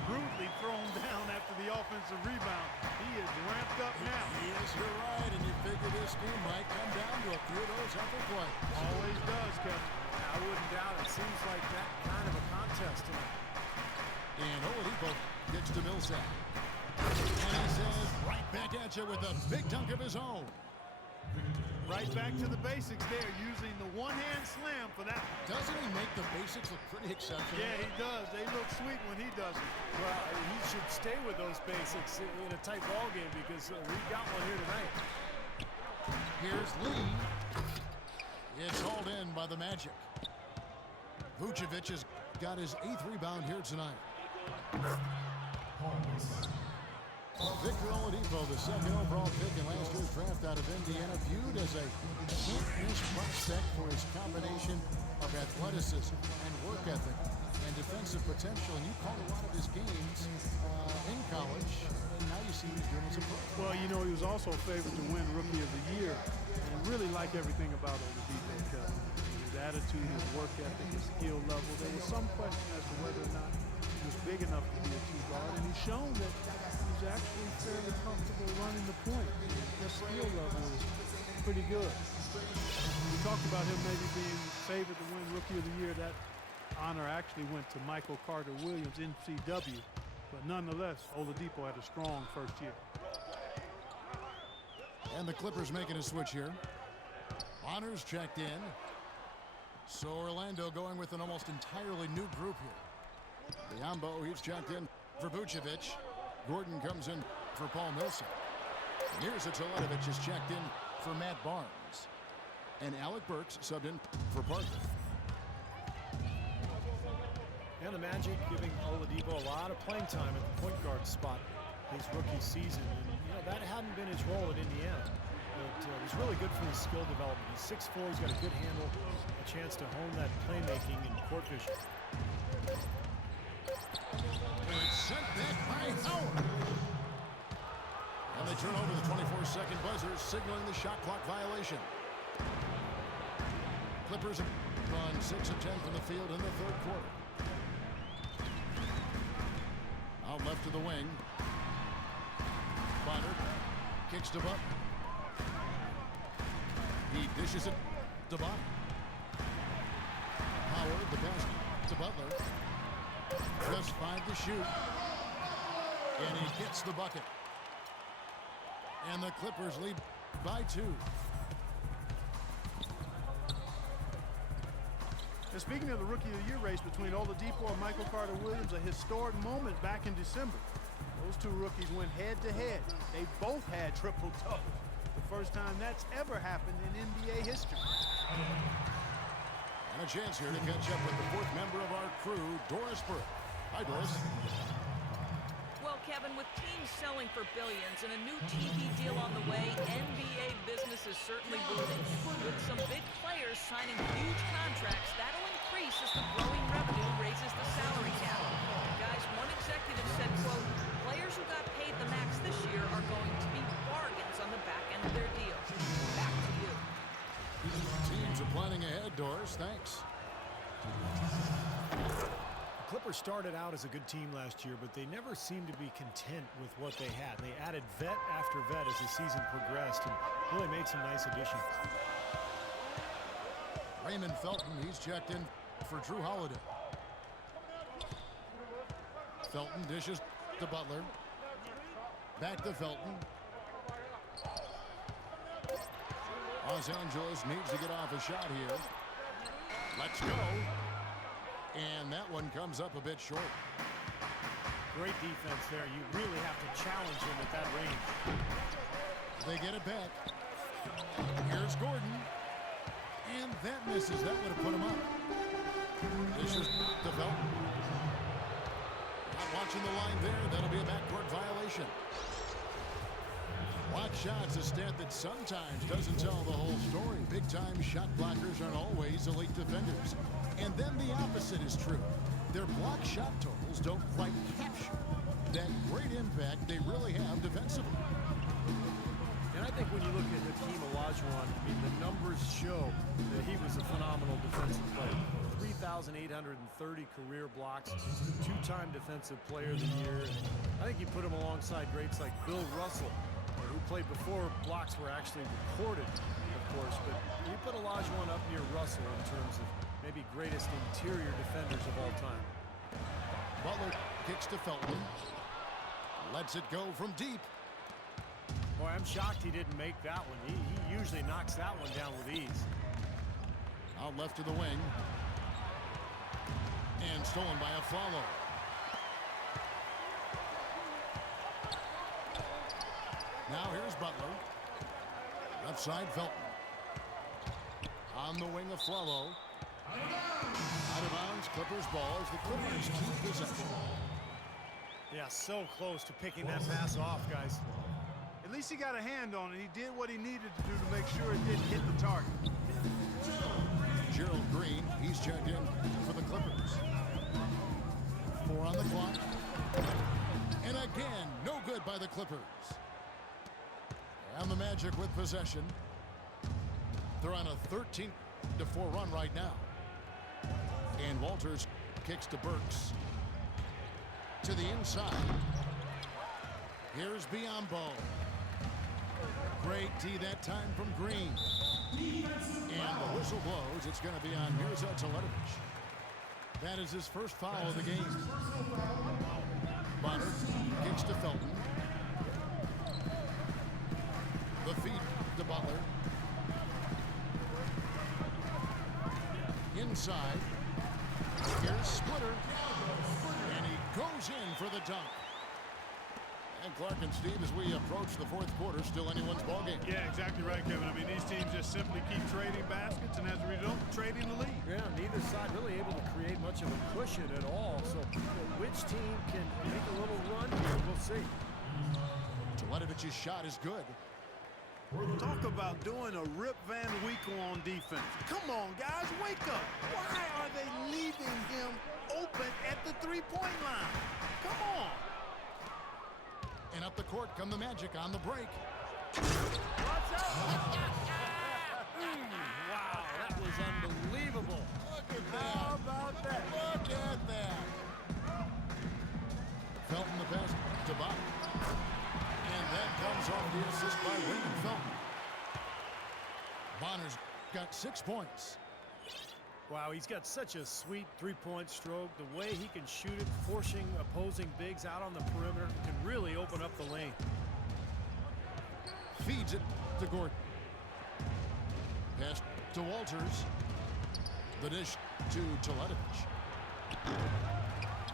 Brutally thrown down after the offensive rebound. He is ramped up now. Yes, you're right, and you figure this game might come down to a few of those upper plays. Always does, Kevin. I wouldn't doubt it. Seems like that kind of a contest tonight. And Oladipo gets to Millsap. And he says, right back at you with a big dunk of his own. Right back to the basics there, using the one-hand slam for that. Doesn't he make the basics look pretty exceptional? Yeah, he does. They look sweet when he does it. Well, he should stay with those basics in a tight ball game because we've got one here tonight. Here's Lee. It's hauled in by the Magic. Vucevic has got his 8th rebound here tonight. Victor Oladipo, the 2nd overall pick in last year's draft out of Indiana, viewed as a can't-miss prospect for his combination of athleticism and work ethic and defensive potential. And you called a lot of his games in college, and now you see what he's doing as a pro. Well, you know, he was also favored to win Rookie of the Year, and really like everything about Oladipo, Kevin. His attitude, his work ethic, his skill level. There was some question as to whether or not he was big enough to be a 2-guard, and he's shown that he's actually fairly comfortable running the point. His skill level is pretty good. We talked about him maybe being favored to win Rookie of the Year. That honor actually went to Michael Carter Williams, NCW. But nonetheless, Oladipo had a strong first year. And the Clippers making a switch here. Honors checked in. So Orlando going with an almost entirely new group here. Biyombo, he's checked in for Vucevic. Gordon comes in for Paul Millsap. And here's a Teletovic is checked in for Matt Barnes. And Alec Burks subbed in for Parker. And the Magic giving Oladipo a lot of playing time at the point guard spot his rookie season. And, you know, that hadn't been his role at Indiana. But it was really good for his skill development. He's 6'4", he's got a good handle, a chance to hone that playmaking and court vision. And it's sent back by Howard. And they turn over the 24-second buzzer, signaling the shot clock violation. Clippers have gone 6 of 10 from the field in the 3rd quarter. Out left to the wing. Bonner kicks to Butler. He dishes it to Bonner. Howard, the pass to Butler. Just 5 to shoot. And he gets the bucket. And the Clippers lead by 2. And speaking of the Rookie of the Year race between Oladipo and Michael Carter Williams, a historic moment back in December. Those two rookies went head-to-head. They both had triple-doubles. The first time that's ever happened in NBA history. And a chance here to catch up with the 4th member of our crew, Doris Burke. Hi, Doris. Well, Kevin, with teams selling for billions and a new TV deal on the way, NBA business is certainly booming. With some big players signing huge contracts, that'll increase as the growing revenue raises the salary cap. Guys, one executive said, quote, players who got paid the max this year are going to be bargains on the back end of their deals. Back to you. Teams are planning ahead, Doris. Thanks. The Clippers started out as a good team last year, but they never seemed to be content with what they had. They added vet after vet as the season progressed and really made some nice additions. Raymond Felton, he's checked in for Drew Holiday. Felton dishes to Butler. Back to Felton. Los Angeles needs to get off a shot here. Let's go. And that one comes up a bit short. Great defense there. You really have to challenge him at that range. They get it back. Here's Gordon. And that misses. That would have put him up. This is the Felton. Not watching the line there. That'll be a backcourt violation. Block shots, a stat that sometimes doesn't tell the whole story. Big-time shot blockers aren't always elite defenders. And then the opposite is true. Their block shot totals don't quite capture that great impact they really have defensively. And I think when you look at Hakeem Olajuwon, I mean, the numbers show that he was a phenomenal defensive player. 3,830 career blocks, two-time defensive player of the year. And I think you put him alongside greats like Bill Russell, who played before blocks were actually recorded, of course. But you put Olajuwon up near Russell in terms of maybe greatest interior defenders of all time. Butler kicks to Felton. Lets it go from deep. Boy, I'm shocked he didn't make that one. He usually knocks that one down with ease. Out left to the wing. And stolen by a follow. Now here's Butler. Left side, Felton. On the wing of Flalo. Out of bounds, Clippers ball as the Clippers keep possession. Yeah, so close to picking that pass off, guys. At least he got a hand on it. He did what he needed to do to make sure it didn't hit the target. Gerald Green, he's checked in for the Clippers. 4 on the clock. And again, no good by the Clippers. And the Magic with possession. They're on a 13-4 run right now. And Walters kicks to Burks. To the inside. Here's Biyombo. Great D that time from Green. And the whistle blows. It's going to be on Mirza Teletovic. That is his first foul of the game. Bonner kicks to Felton. The feed to Butler. Inside. Here's Splitter. And he goes in for the dunk. And Clark and Steve, as we approach the fourth quarter, still anyone's ballgame. Yeah, exactly right, Kevin. I mean, these teams just simply keep trading baskets, and as a result, trading the lead. Yeah, neither side really able to create much of a cushion at all. So which team can make a little run here? We'll see. Teletovic's shot is good. Talk about doing a Rip Van Winkle on defense. Come on, guys, wake up. Why are they leaving him open at the three-point line? Come on. And up the court come the Magic on the break. Watch out! Wow, that was unbelievable. Look at that. How about that? Look at that. Felton the pass to Bobby. And that comes off the assist by Raymond Felton. Bonner's got 6 points. Wow, he's got such a sweet three-point stroke. The way he can shoot it, forcing opposing bigs out on the perimeter, can really open up the lane. Feeds it to Gordon. Pass to Walters. The dish to Teletovic.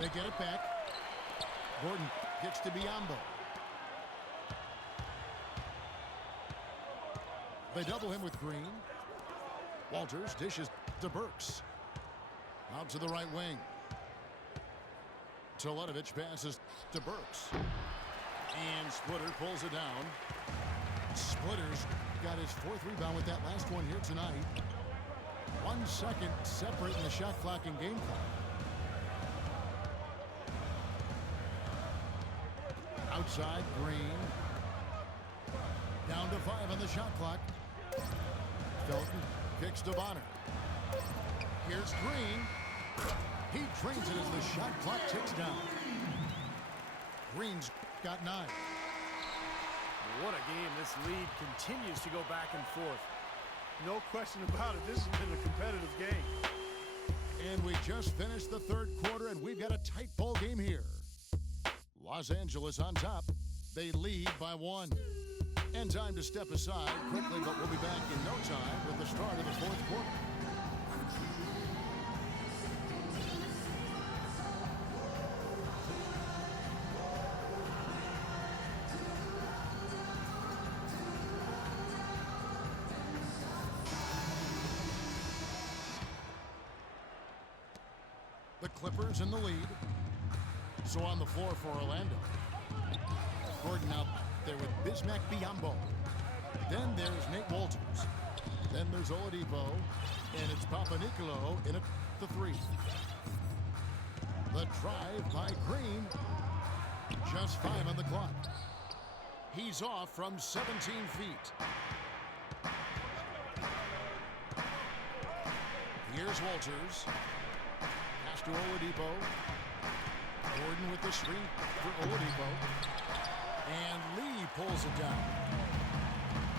They get it back. Gordon kicks to Biyombo. They double him with Green. Walters dishes to Burks. Out to the right wing. Teletovic passes to Burks. And Splitter pulls it down. Splitter's got his 4th rebound with that last one here tonight. 1 second separating the shot clock and game clock. Outside, Green. Down to 5 on the shot clock. Felton kicks to Bonner. Here's Green. He drains it as the shot clock ticks down. Green's got 9. What a game. This lead continues to go back and forth. No question about it. This has been a competitive game. And we just finished the 3rd quarter, and we've got a tight ball game here. Los Angeles on top. They lead by 1. And time to step aside quickly, but we'll be back in no time with the start of the fourth quarter. The Clippers in the lead. So on the floor for Orlando. Gordon out there with Bismack Biyombo. Then there's Nate Walters. Then there's Oladipo. And it's Papanikolaou in at the three. The drive by Green. Just 5 on the clock. He's off from 17 feet. Here's Walters. Pass to Oladipo. Gordon with the screen for Oladipo. And Lee pulls it down.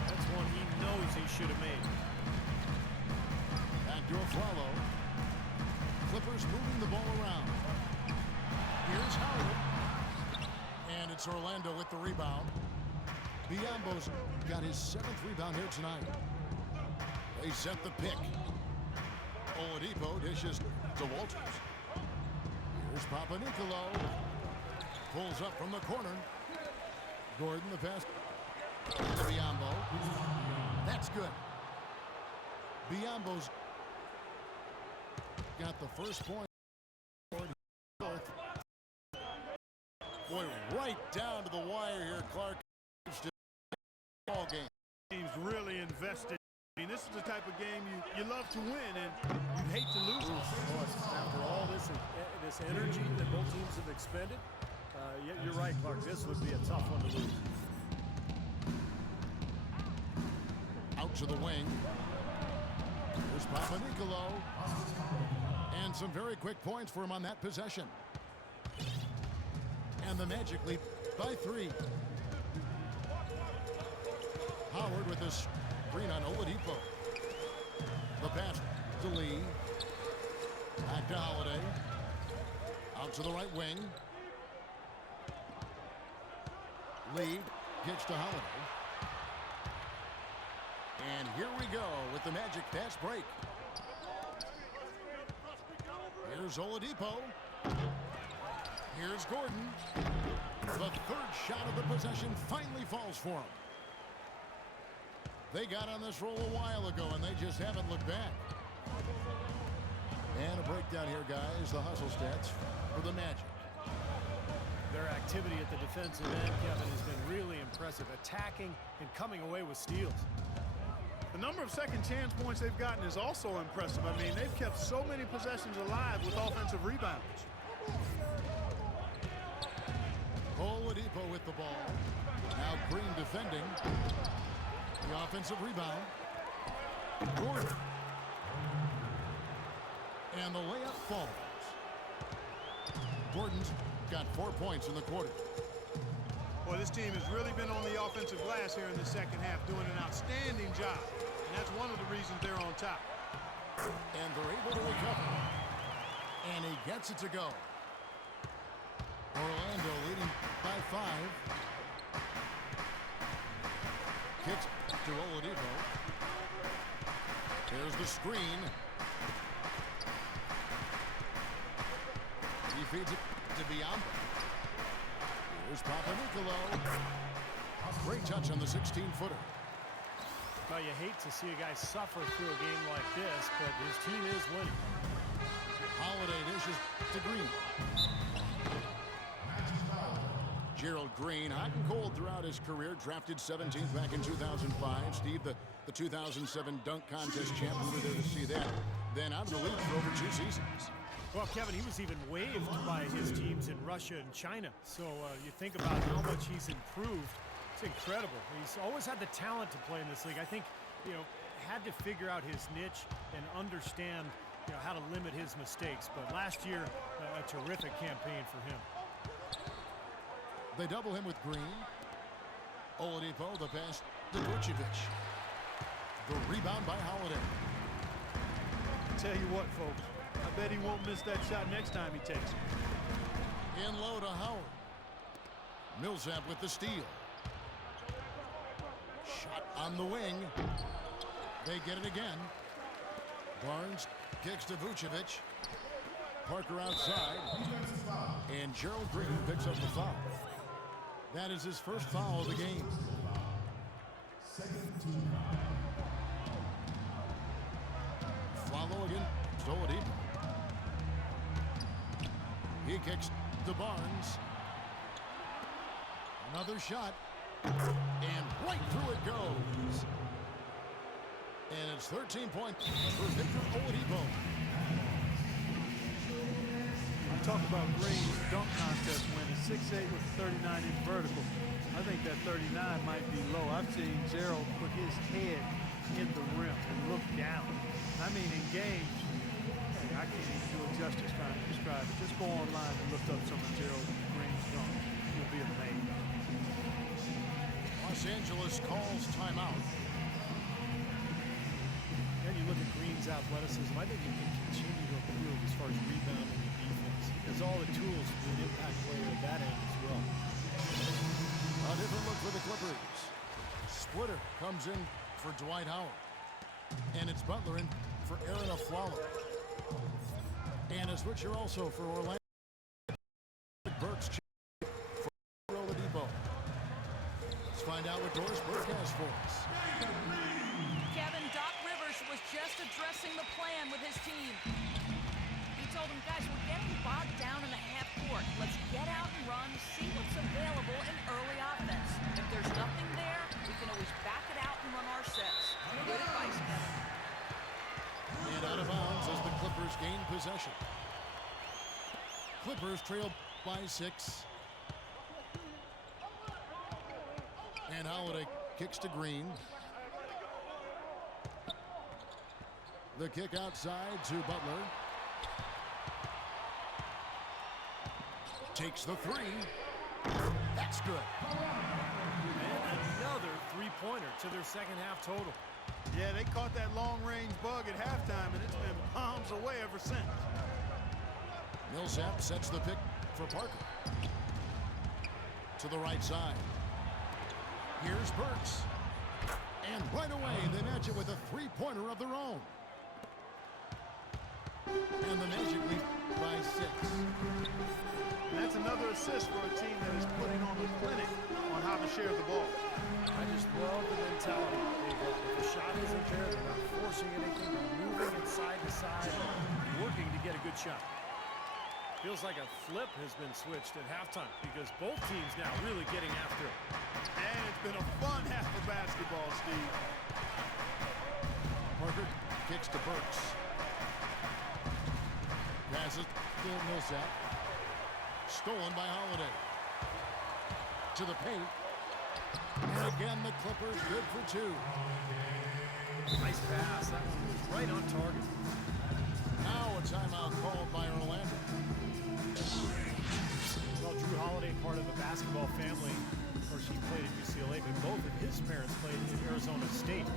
That's one he knows he should have made. Back to Afflalo. Clippers moving the ball around. Here's Howard. And it's Orlando with the rebound. Biyombo's got his 7th rebound here tonight. They set the pick. Oladipo dishes to Walters. Here's Papanikolaou. Pulls up from the corner. Gordon the pass to Biyombo. That's good. Biyombo's got the first point. Boy, right down to the wire here, Clark. Ball game. Team's really invested. I mean, this is the type of game you love to win, and you hate to lose. After all this energy that both teams have expended, you're right, Clark. This would be a tough one to lose. Out to the wing. There's Papanikolaou. And some very quick points for him on that possession. And the Magic lead by 3. Howard with this screen on Oladipo. The pass to Lee. Back to Holiday. Out to the right wing. Lee gets to Holiday. And here we go with the Magic fast break. Here's Oladipo. Here's Gordon. The third shot of the possession finally falls for him. They got on this roll a while ago, and they just haven't looked back. And a breakdown here, guys. The hustle stats for the Magic. Their activity at the defensive end, Kevin, has been really impressive. Attacking and coming away with steals. The number of second chance points they've gotten is also impressive. I mean, they've kept so many possessions alive with offensive rebounds. Oladipo with the ball. Now Green defending. The offensive rebound. Gordon. And the layup falls. Gordon's got 4 points in the quarter. Well, this team has really been on the offensive glass here in the second half, doing an outstanding job. And that's one of the reasons they're on top. And they're able to recover. And he gets it to go. Orlando leading by 5. Kicks to Oladipo. There's the screen. He feeds it to Biyombo. Here's Papanikolaou. Great touch on the 16-footer. Well, you hate to see a guy suffer through a game like this, but his team is winning. Holiday dishes to Green. Gerald Green, hot and cold throughout his career, drafted 17th back in 2005. Steve, the 2007 dunk contest champ, we were there to see that. Then out of the league for over 2 seasons. Well, Kevin, he was even waived by his teams in Russia and China. So you think about how much he's improved. It's incredible. He's always had the talent to play in this league. I think, had to figure out his niche and understand, how to limit his mistakes. But last year, a terrific campaign for him. They double him with Green. Oladipo, the pass to Vucevic. The rebound by Holiday. Tell you what, folks, I bet he won't miss that shot next time he takes it. In low to Howard. Millsap with the steal. On the wing. They get it again. Barnes kicks to Vucevic. Parker outside. And Gerald Green picks up the foul. That is his first foul of the game. Follow again. Oladipo. He kicks to Barnes. Another shot. And right through it goes. And it's 13 points for Victor Oladipo. Talk about Green's dunk contest win. It's 6'8" with 39-inch vertical. I think that 39 might be low. I've seen Gerald put his head in the rim and look down. I mean, in games, hey, I can't even do it justice trying to describe it. Just go online and look up some of Gerald Green's dunks. You'll be amazed. Los Angeles calls timeout. And you look at Green's athleticism, I think he can continue to improve as far as rebounding and defense. He has all the tools to be an impact player at that end as well. A different look for the Clippers. Splitter comes in for Dwight Howard. And it's Butler in for Aaron Aflalo. And a switcher also for Orlando. Burks for Oladipo. Let's find out what Doris Burke has for us. Kevin, Doc Rivers was just addressing the plan with his team. He told them, guys, we're getting bogged down in the half court. Let's get out and run, see what's available in early offense. If there's nothing there, we can always back it out and run our sets. Good advice, Kevin. And out of bounds as the Clippers gain possession. Clippers trail by 6. And Holiday kicks to Green. The kick outside to Butler. Takes the 3. That's good. And another three-pointer to their second half total. Yeah, they caught that long-range bug at halftime, and it's been bombs away ever since. Millsap sets the pick for Parker. To the right side. Here's Burks. And right away, they match it with a three-pointer of their own. And the Magic lead by 6. And that's another assist for a team that is putting on the clinic on how to share the ball. I just love the mentality they've got. If the shot isn't there, they're not forcing anything, they're moving it side to side, working to get a good shot. Feels like a flip has been switched at halftime because both teams now really getting after it. And it's been a fun half of basketball, Steve. Parker kicks to Burks. Passes to Millsap. Stolen by Holiday. To the paint. And again, the Clippers good for 2. Nice pass. That one was right on target. Now a timeout called by Orlando. Well, Drew Holiday, part of a basketball family. Of course, he played at UCLA, but both of his parents played at Arizona State.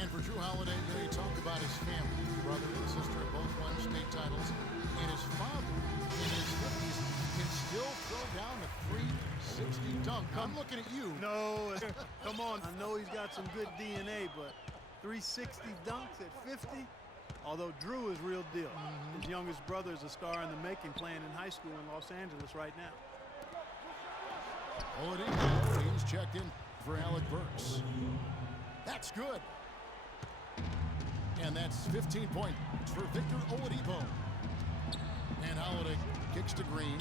And for Drew Holiday, they talk about his family. Brother and sister both won state titles. And his father, in his 50s, can still throw down a 360 dunk. I'm looking at you. No, come on. I know he's got some good DNA, but 360 dunks at 50? Although Drew is real deal. His youngest brother is a star in the making, playing in high school in Los Angeles right now. Oladipo, he's checked in for Alec Burks. That's good. And that's 15 points for Victor Oladipo. And Holiday kicks to Green.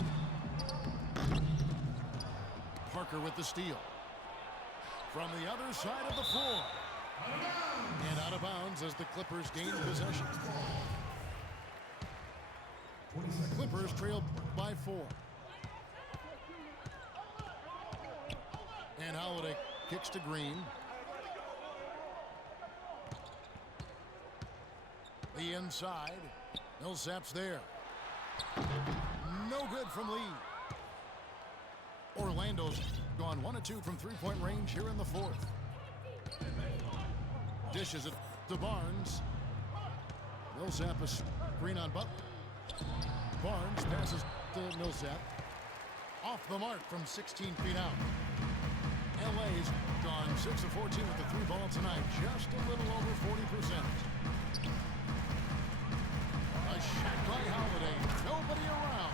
Parker with the steal. From the other side of the floor. And out of bounds as the Clippers gain possession. Clippers trail by 4. And Holiday kicks to Green. The inside. Millsap's there. No good from Lee. Orlando's gone 1 of 2 from three-point range here in the 4th. Dishes it to Barnes. Millsap a screen on Butler. Barnes passes to Millsap. Off the mark from 16 feet out. Holiday's gone 6 of 14 with the 3 ball tonight. Just a little over 40%. A shot by Holiday. Nobody around.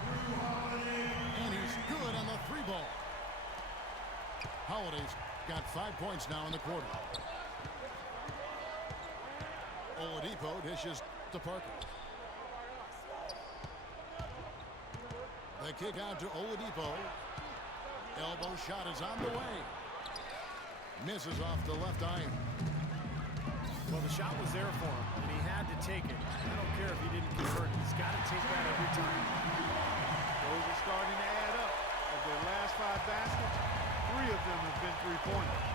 And he's good on the 3 ball. Holiday's got 5 points now in the quarter. Oladipo dishes to Parker. The kick out to Oladipo. Elbow shot is on the way. Misses off the left iron. Well, the shot was there for him, and he had to take it. I don't care if he didn't convert it. He's got to take that every time. Those are starting to add up. Of their last 5 baskets, 3 of them have been three-pointers.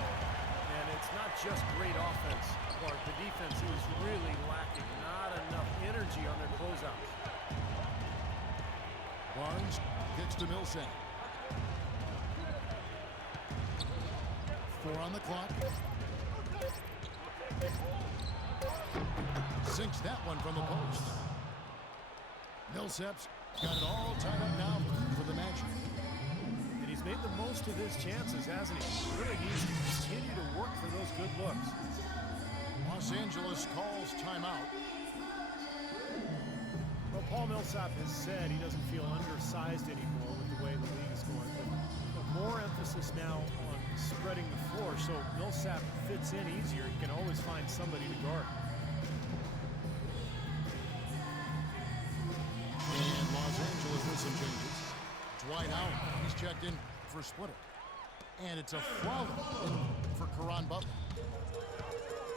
And it's not just great offense, Clark. The defense is really lacking. Not enough energy on their closeouts. Barnes kicks to Millsap. 4 on the clock. Sinks that one from the post. Millsap's got it all tied up now for the Magic. And he's made the most of his chances, hasn't he? Really needs to continue to work for those good looks. Los Angeles calls timeout. Well, Paul Millsap has said he doesn't feel undersized anymore with the way the league is going. But more emphasis now on spreading the floor, so Millsap fits in easier. He can always find somebody to guard. And Los Angeles with some changes. Dwight Howard, he's checked in for Splitter. And it's a foul for Caron Butler.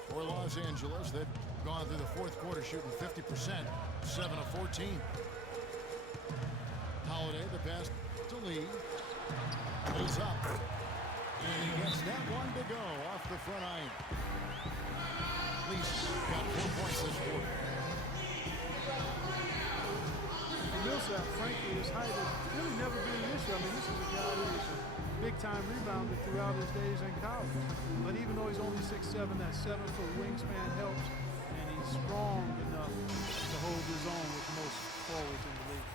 For Los Angeles, they've gone through the 4th quarter shooting 50%, 7 of 14. Holiday, the pass to Lee. Pulls up. And he gets that one to go off the front iron. Lee's got 4 points this quarter. Millsap, frankly, his height has really never been an issue. I mean, this is a guy who was a big-time rebounder throughout his days in college. But even though he's only 6'7", that 7-foot wingspan helps, and he's strong enough to hold his own with most forwards in the league.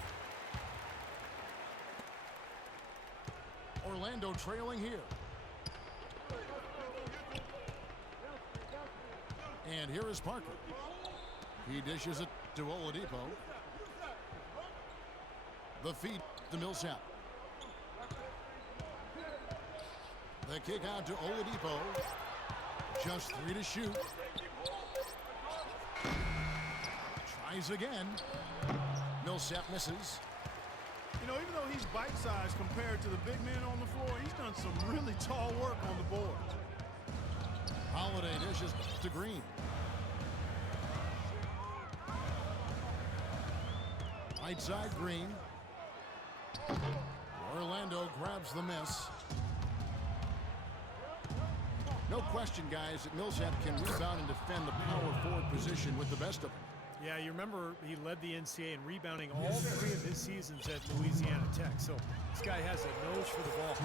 Orlando trailing here. And here is Parker. He dishes it to Oladipo. The feed to Millsap. The kick out to Oladipo. Just 3 to shoot. Tries again. Millsap misses. You know, even though he's bite-sized compared to the big men on the floor, he's done some really tall work on the boards. Holiday dishes to Green. Right side, Green. Orlando grabs the miss. No question, guys, that Millsap can rebound and defend the power forward position with the best of them. Yeah, you remember he led the NCAA in rebounding all 3 of his seasons at Louisiana Tech. So this guy has a nose for the ball.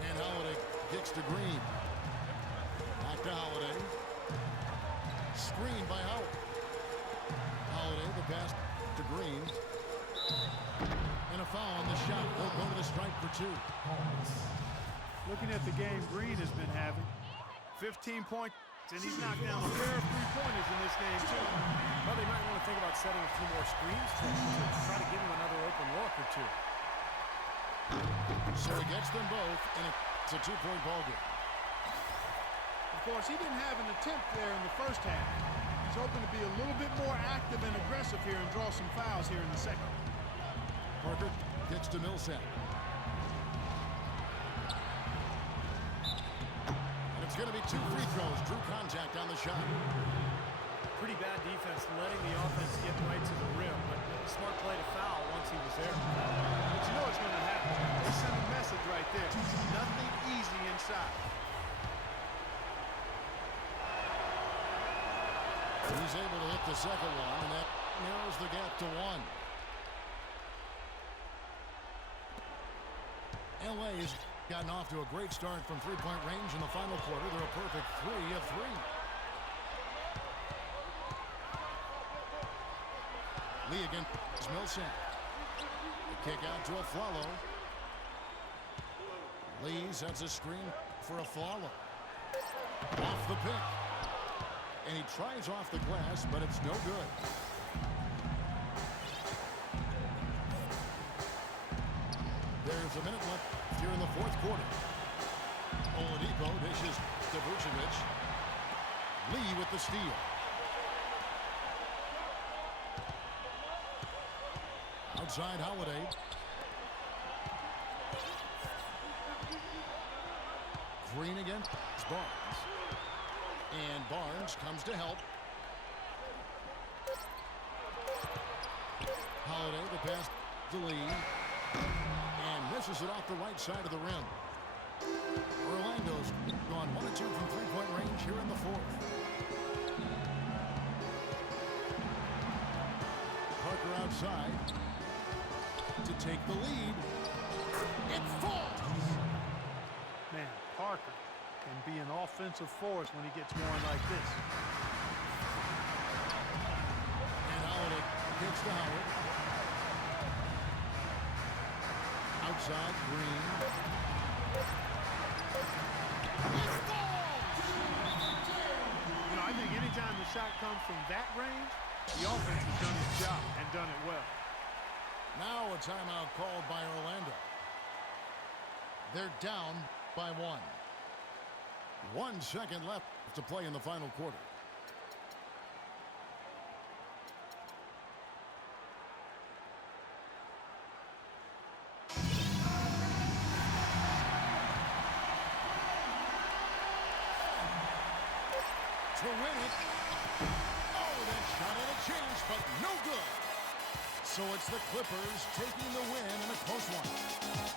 And Holiday kicks to Green. Back to Holiday. Screen by Howard. Holiday, the pass to Green. And a foul on the shot. They'll go to the strike for 2. Looking at the game Green has been having, 15 points, and he's knocked down a pair of three-pointers in this game, too. Well, they might want to think about setting a few more screens to try to give him another open look or 2. So he gets them both, and it's a 2-point ball game. Of course, he didn't have an attempt there in the first half. He's hoping to be a little bit more active and aggressive here and draw some fouls here in the second. Parker gets to Millsap. And it's going to be 2 free throws. Drew contact on the shot. Pretty bad defense letting the offense get right to the rim, but smart play to foul once he was there. But you know it's going to happen. They send a message right there. Nothing easy inside. He's able to hit the second one, and that narrows the gap to 1. LA's gotten off to a great start from 3-point range in the final quarter. They're a perfect 3 of 3. Lee against Millsap. The kick out to Afflalo. Lee sets a screen for a follow. Off the pick. And he tries off the glass, but it's no good. There's a minute left here in the fourth quarter. Oladipo dishes to Vucevic. Lee with the steal. Outside Holiday. Green against Barnes. And Barnes comes to help. Holiday the pass to Lee. And misses it off the right side of the rim. Orlando's gone 1 of 2 from three-point range here in the fourth. Parker outside to take the lead. It falls! Man, Parker can be an offensive force when he gets going like this. And Holiday gets to Howard. Outside, Green. It falls! You know, I think anytime the shot comes from that range, the offense has done its job and done it well. Now a timeout called by Orlando. They're down by 1. 1 second left to play in the final quarter. To win it. Oh, that shot had a chance, but no good. So it's the Clippers taking the win in a close one.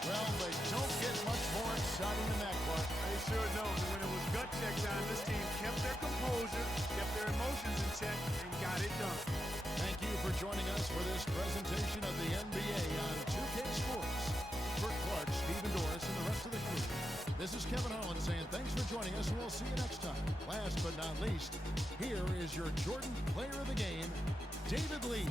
Well, they don't get much more exciting than that, Clark. They sure don't. And when it was gut check time, this team kept their composure, kept their emotions in check, and got it done. Thank you for joining us for this presentation of the NBA on 2K Sports. For Clark, Stephen Doris, and the rest of the crew, this is Kevin Harlan saying thanks for joining us, and we'll see you next time. Last but not least, here is your Jordan Player of the Game, David Lee.